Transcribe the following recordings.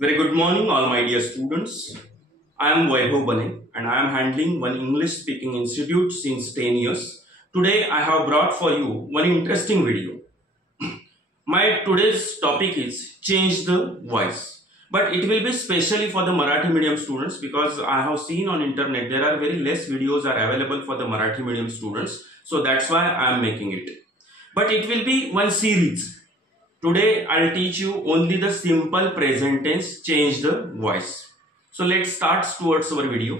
Very good morning, all my dear students. I am Vaibhav Bane and I am handling one English speaking institute since 10 years. Today I have brought for you one interesting video. My today's topic is change the voice. But it will be specially for the Marathi medium students because I have seen on internet there are very less videos are available for the Marathi medium students. So that's why I am making it. But it will be one series. Today I'll teach you only the simple present tense, change the voice. So let's start towards our video.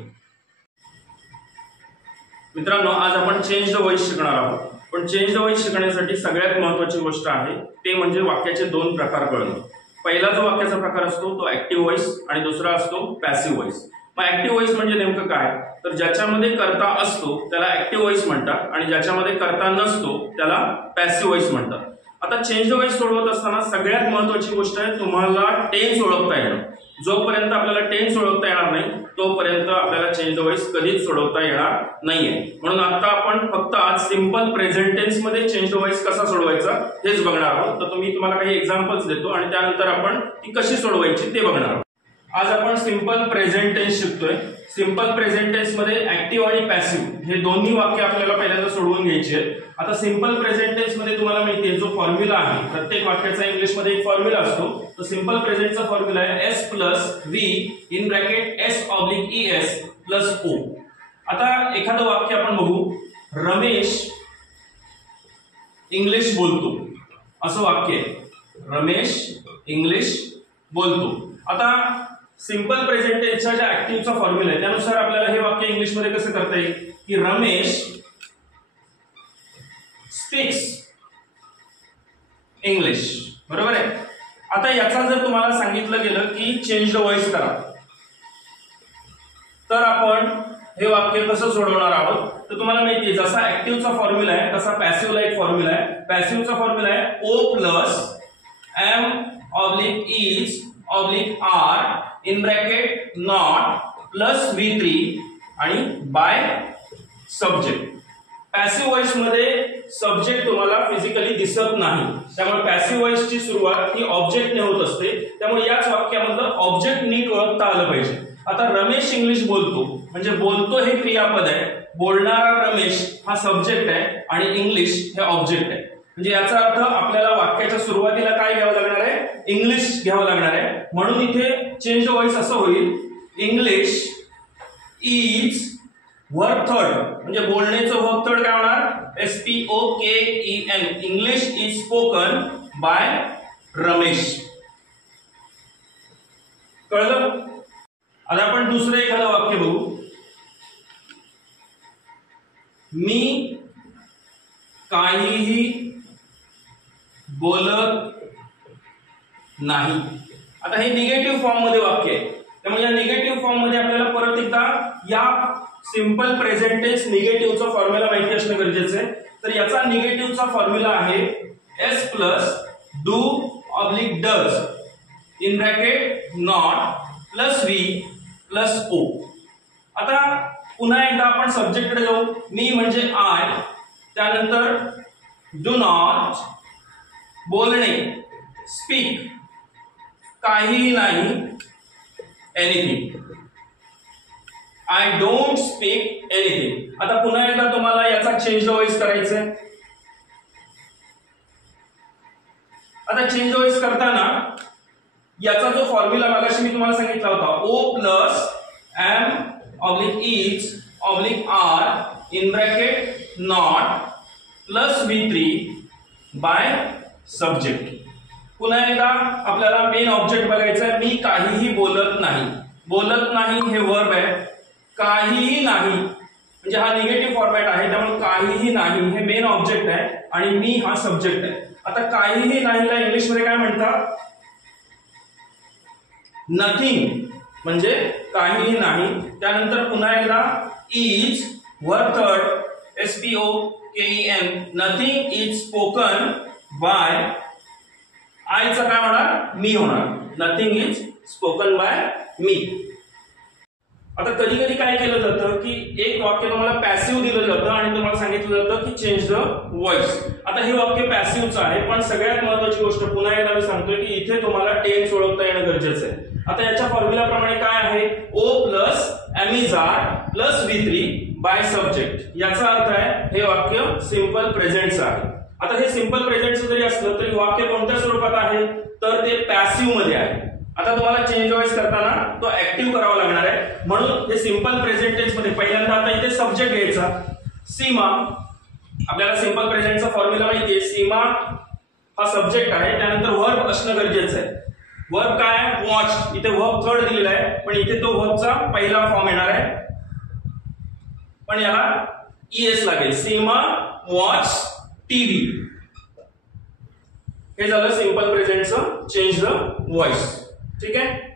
मित्रांनो, आज आपण change the voice शिकणार आहोत. पण change the voice शिकण्यासाठी सगळ्यात महत्त्वाची गोष्ट आहे ते म्हणजे वाक्याचे दोन प्रकार कळणं. पहिला जो वाक्याचा प्रकार असतो तो ऍक्टिव्ह वॉइस आणि दुसरा असतो पॅसिव्ह वॉइस. मग ऍक्टिव्ह वॉइस म्हणजे नेमकं काय, तर ज्याच्यामध्ये कर्ता असतो त्याला ऍक्टिव्ह वॉइस म्हणतात आणि ज्याच्यामध्ये कर्ता नसतो त्याला पॅसिव्ह वॉइस म्हणतात. आता चेंज द वॉइस सोडवत असताना सगळ्यात महत्त्वाची गोष्ट आहे तुम्हाला टेन्स ओळखता येणं. जोपर्यंत आपल्याला टेन्स ओळखता येणार नाही तोपर्यंत आपल्याला चेंज द वॉइस कधीच सोडवता येणार नाहीये. म्हणून आता आपण फक्त आज सिंपल प्रेझेंट टेन्स मध्ये चेंज द वॉइस कसा सोडवायचा हेच बघणार आहोत. तर तुम्हाला काही एक्झाम्पल्स देतो आणि त्यानंतर आपण ती कशी सोडवायची ते बघणार आहोत. आज आपण सिंपल प्रेझेंट टेन्स शिकतोय. सिंपल प्रेझेंट टेन्स मध्ये ऍक्टिव्ह आणि पॅसिव्ह हे दोन्ही वाक्य आपल्याला पहिल्यांदा सोडवून घ्यायची आहेत. आता सिंपल प्रेझेंट टेन्स मध्ये तुम्हाला माहिती आहे जो फॉर्म्युला आहे, प्रत्येक वाक्याचा इंग्लिश मध्ये एक फॉर्म्युला असतो. तो सिंपल प्रेझेंटचा फॉर्म्युला आहे S + V in bracket S/ES + O. आता एखादं वाक्य आपण बघू. रमेश इंग्लिश बोलतो असं वाक्य आहे. रमेश इंग्लिश बोलतो. आता सिंपल प्रेझेंट टेन्सच्या ज्या ऍक्टिव्हचा फॉर्म्युला आहे त्यानुसार आपल्याला हे वाक्य इंग्लिश मध्ये कसं करता येईल की रमेश स्पीक्स इंग्लिश. बरोबर आहे. आता याचा जर तुम्हाला सांगितलं गेलं की चेंज द व्हॉइस करा तर आपण हे वाक्य कसं सोडवणार आहोत. तर तुम्हाला माहिती आहे जसा ऍक्टिव्हचा फॉर्म्युला आहे तसा पॅसिव्हला एक फॉर्म्युला आहे. पॅसिव्हचा फॉर्म्युला आहे O + M/is/R in bracket not + V3 आणि बाय सब्जेक्ट. पॅसिव्ह वॉइस मध्ये सब्जेक्ट तुम्हाला फिजिकली दिसत नाही त्यामुळे पॅसिव्ह वॉइस ची सुरुवात ही ऑब्जेक्टने होत असते. त्यामुळे याच वाक्यामधलं ऑब्जेक्ट नीट ओळखता आलं पाहिजे. आता रमेश इंग्लिश बोलतो म्हणजे बोलतो हे क्रियापद आहे, बोलणारा रमेश हा सब्जेक्ट आहे आणि इंग्लिश हे ऑब्जेक्ट आहे. म्हणजे याचा अर्थ आपल्याला वाक्याच्या सुरुवातीला काय घ्यावं लागणार आहे, इंग्लिश घ्यावं लागणार आहे. म्हणून इथे चेंज द व्हॉइस असं होईल इंग्लिश इज वर्ब थर्ड म्हणजे बोलण्याचं वर्ब थर्ड काय होणार SPOKEN. English is spoken bye Ramesh. कळलं. आता आपण दुसरं एखादं वाक्य बघू. मी काहीही बोलत नाही. आता हे निगेटिव्ह फॉर्म मध्ये वाक्य आहे त्यामुळे या निगेटिव्ह फॉर्म मध्ये आपल्याला परत एकदा या सिंपल प्रेझेंट टेन्स निगेटिव्हचा फॉर्म्युला माहिती असणं गरजेचं आहे. तर याचा निगेटिव्हचा फॉर्म्युला आहे S + do/does in bracket not + V + O. आता पुन्हा एकदा आपण सब्जेक्ट कडे जाऊ. मी म्हणजे आय, त्यानंतर डू नॉट बोलणे, स्पीक काहीही नाही, anything. I don't speak anything. आता पुन्हा एकदा तुम्हाला याचा चेंज द व्हॉइस करायचं आहे. आता चेंज द व्हॉइस करताना याचा जो फॉर्म्युला मगाशी मी तुम्हाला सांगितला होता O + M/is/R in bracket not + V3 by subject. पुन्हा एकदा आपल्याला मेन ऑब्जेक्ट बघायचा आहे. मी काहीही बोलत नाही. बोलत नाही हे वर्ब आहे. काहीही नाही म्हणजे हा निगेटिव्ह फॉर्मॅट आहे त्यामुळे काहीही नाही हे मेन ऑब्जेक्ट आहे आणि मी हा सब्जेक्ट आहे. आता काहीही नाहीला इंग्लिश मध्ये काय म्हणतात, नथिंग म्हणजे काहीही नाही. त्यानंतर पुन्हा एकदा is verb third SPOKEN. Nothing is spoken by आयचं काय होणार, मी होणार. Nothing is spoken by me. आता कधी कधी काय केलं जातं की एक वाक्य तुम्हाला पॅसिव्ह दिलं जातं आणि तुम्हाला सांगितलं जातं की चेंज द व्हॉइस. आता हे वाक्य पॅसिव्हचं आहे, पण सगळ्यात महत्वाची गोष्ट पुन्हा एकदा मी सांगतोय की इथे तुम्हाला टेन्स ओळखता येणं गरजेचं आहे. आता याच्या फॉर्म्युलाप्रमाणे काय आहे, O plus am is are plus V3 by subject. याचा अर्थ आहे हे वाक्य सिंपल प्रेझेंटचं आहे. आता हे सिंपल प्रेझेंटचं जरी असलं तरी वाक्य कोणत्या स्वरूपात आहे, तर ते पॅसिव्ह मध्ये आहे. आता तुम्हाला चेंज व्हॉइस करताना तो ऍक्टिव्ह करावा लागणार आहे, म्हणून हे सिंपल प्रेझेंट टेन्स मध्ये पहिल्यांदा आता इथे सब्जेक्ट घ्यायचा. सीमा, आपल्याला सिंपल प्रेझेंटचा फॉर्म्युला माहितीये, सीमा हा सब्जेक्ट आहे, त्यानंतर वर्ब असणं गरजेचं आहे. वर्ब काय आहे, वॉच. इथे वर्ब थर्ड दिलेला आहे, पण इथे तो वर्बचा पहिला फॉर्म येणार आहे, पण याला ईएस लागेल. सीमा वॉच टीव्ही. हे झालं सिंपल प्रेझेंटचं चेंज द व्हॉइस. ठीक आहे.